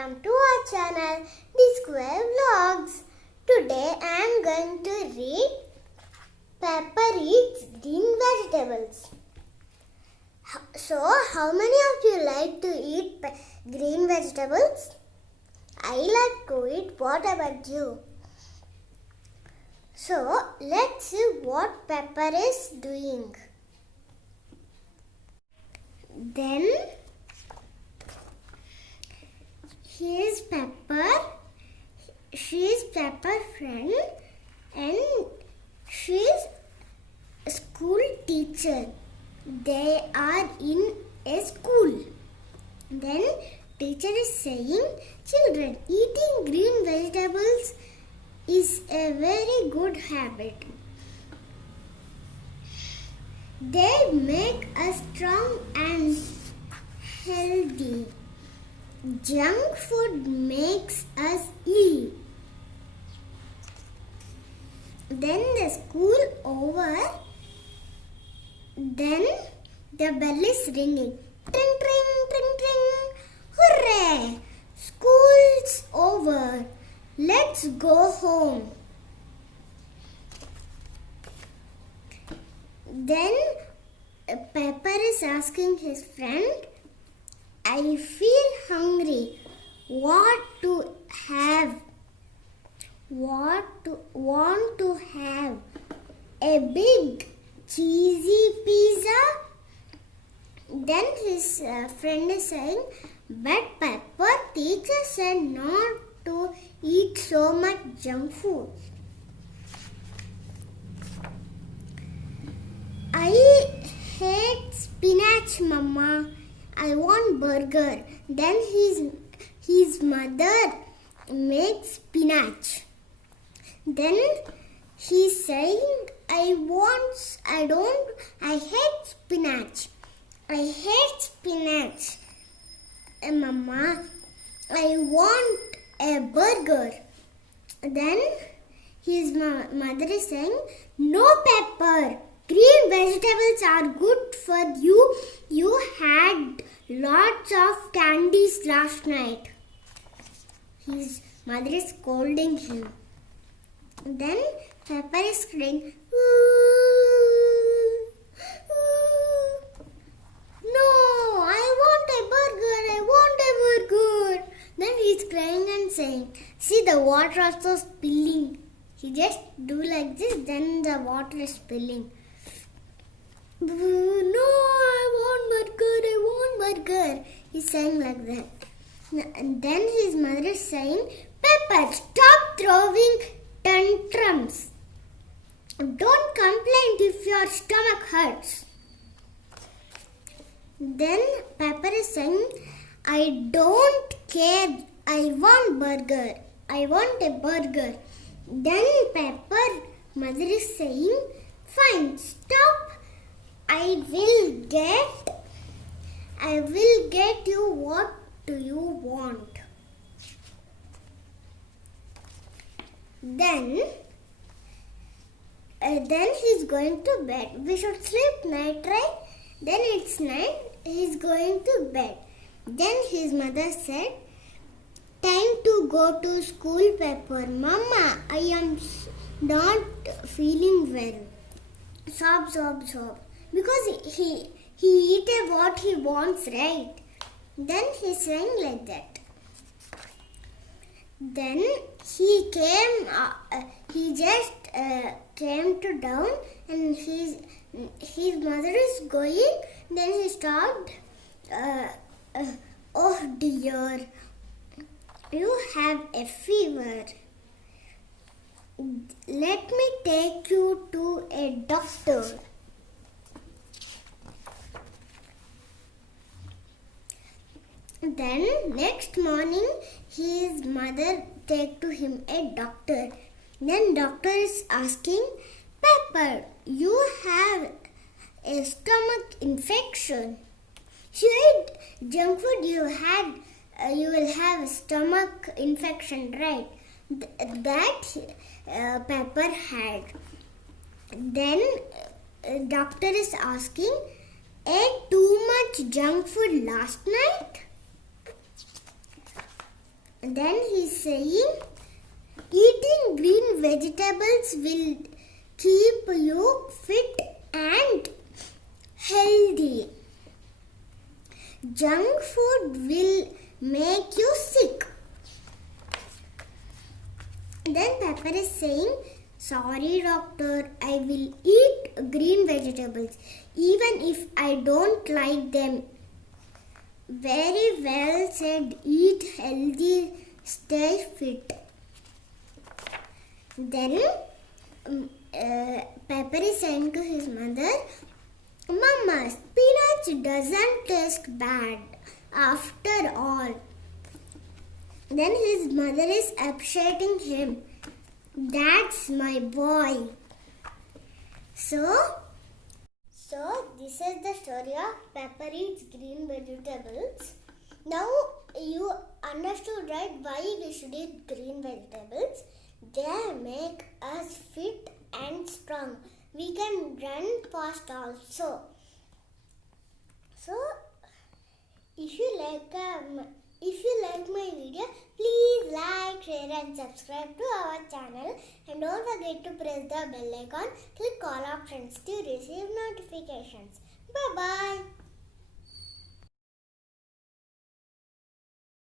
welcome to our channel DSquare Vlogs. Today I am going to read Pepper Eats Green Vegetables. So, how many of you like to eat green vegetables? I like to eat. What about you? So, let's see what Pepper is doing. Then, here's Pepper. She is Pepper's friend and she's a school teacher. They are in a school. Then teacher is saying, children, eating green vegetables is a very good habit. They make us strong and healthy. Junk food makes us ill. Then the school over. Then the bell is ringing. Tring, tring, tring, tring. Hooray! School's over. Let's go home. Then Pepper is asking his friend, I feel hungry. What to have? Want to have a big cheesy pizza? Then his friend is saying, but Pepper, teacher said not to eat so much junk food. I hate spinach, Mama. I want burger. Then his mother makes spinach. Then he's saying, I hate spinach. I hate spinach. Mama, I want a burger. Then his mother is saying, no, Pepper. Green vegetables are good for you. You had lots of candies last night. His mother is scolding him. Then Pepper is crying. No, I want a burger. I want a burger. Then he's crying and saying, see, the water also spilling. He just do like this, then the water is spilling. No, I want burger. He's saying like that. And then his mother is saying, Pepper, stop throwing tantrums. Don't complain if your stomach hurts. Then Pepper is saying, I don't care. I want burger. I want a burger. Then Pepper mother is saying, fine, stop. I will get you what do you want. Then he's going to bed. We should sleep night, right? Then it's night. He's going to bed. Then his mother said, time to go to school, Pepper. Mama, I am not feeling well. Sob, sob, sob. Because he eat what he wants, right? Then he's saying like that. Then he just came to down and his mother is going. Then he stopped. Oh dear, you have a fever. Let me take you to a doctor. Then next morning his mother take to him a doctor. Then doctor is asking, Pepper, you have a stomach infection. You eat junk food, you will have a stomach infection, right? That Pepper had. Then doctor is asking, ate too much junk food last night? Then he's saying, eating green vegetables will keep you fit and healthy. Junk food will make you sick. Then Pepper is saying, sorry doctor, I will eat green vegetables even if I don't like them. Very well said, eat healthy, stay fit. Then Pepper is saying to his mother, Mama, spinach doesn't taste bad after all. Then his mother is upsetting him. That's my boy. So this is the story of Pepper eats green vegetables. Now you understood, right, why we should eat green vegetables. They make us fit and strong. We can run fast also. So if you like my video, please like, share and subscribe to our channel, and don't forget to press the bell icon. Click all options to receive notifications. Bye bye.